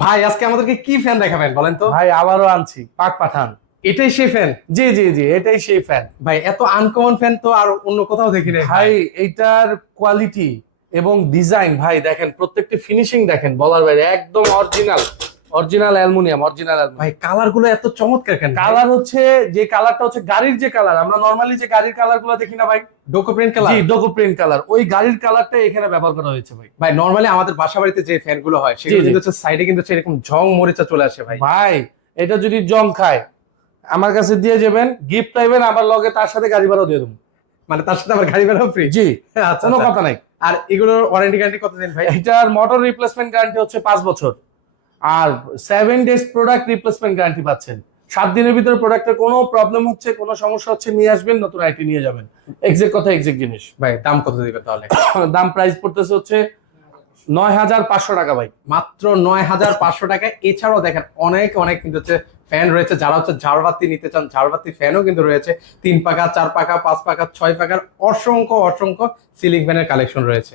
ভাই আজকে আমাদেরকে কি ফ্যান দেখাবেন বলেন তো? ভাই আবারও আনছি পাক পাঠান। এটাই সেই ফ্যান? জি জি জি, এটাই সেই ফ্যান। ভাই এত আনকমন ফ্যান তো আর অন্য কোথাও দেখি নাই ভাই। ভাই এইটার কোয়ালিটি এবং ডিজাইন ভাই দেখেন, প্রত্যেকটি ফিনিশিং দেখেন, বলার বাইরে, একদম অরিজিনাল। অরিজিনাল অ্যালুমিনিয়াম, অরিজিনাল ভাই অ্যালুমিনিয়াম। কালার গুলো এত চমৎকার কেন? কালার হচ্ছে, যে কালারটা হচ্ছে গাড়ির যে কালার, আমরা নরমালি যে গাড়ির কালার গুলো দেখি না ভাই। ডোকো প্রিন্ট জি, কালার? ডোকো প্রিন্ট কালার, ওই গাড়ির কালারটা এখানে ব্যবহার করা হয়েছে ভাই। ভাই নরমালি আমাদের বাসা বাড়িতে যে ফ্যান গুলো হয় সেগুলো জি। কিন্তু হচ্ছে সাইডে কিন্তু হচ্ছে এরকম ঝং মরিচা চলে আসে ভাই। ভাই এটা যদি জং খায়, আমার কাছে দিয়ে যাবেন, গিফট পাইবেন, আবার লগে তার সাথে গাড়ি ভাড়াও দিয়ে দেবো। মানে তার সাথে আবার গাড়ি ভাড়াও ফ্রি? জি, আচ্ছা কোনো আচ্ছা। কথা নাই। আর এগুলোর ওয়ারেন্টি গ্যারান্টি কতদিন ভাই? এটার মোটর রিপ্লেসমেন্ট গ্যারান্টি হচ্ছে 5 বছর, আর 7 ডেজ প্রোডাক্ট রিপ্লেসমেন্ট গ্যারান্টি পাচ্ছেন। 7 দিনের ভিতরে প্রোডাক্টের কোনো প্রবলেম হচ্ছে, কোনো সমস্যা হচ্ছে, নিয়ে আসবেন, নতুন আইটি নিয়ে যাবেন। এক্সাক্ট কথা, এক্সাক্ট জিনিস। ভাই দাম কত দিবে তাহলে? দাম প্রাইস পড়তেছে হচ্ছে 9,500 টাকা ভাই। মাত্র 9,500 টাকায়। এছাড়াও দেখেন অনেক অনেক কিন্তু হচ্ছে ফ্যান রয়েছে, যারা হচ্ছে ঝাড়বাতি নিতে চান ঝাড়বাতি ফ্যানও কিন্তু রয়েছে। 3 পাখা, 4 পাখা, 5 পাখা, 6 পাখার অসংখ্য অসংখ্য সিলিং ফ্যানের কালেকশন রয়েছে।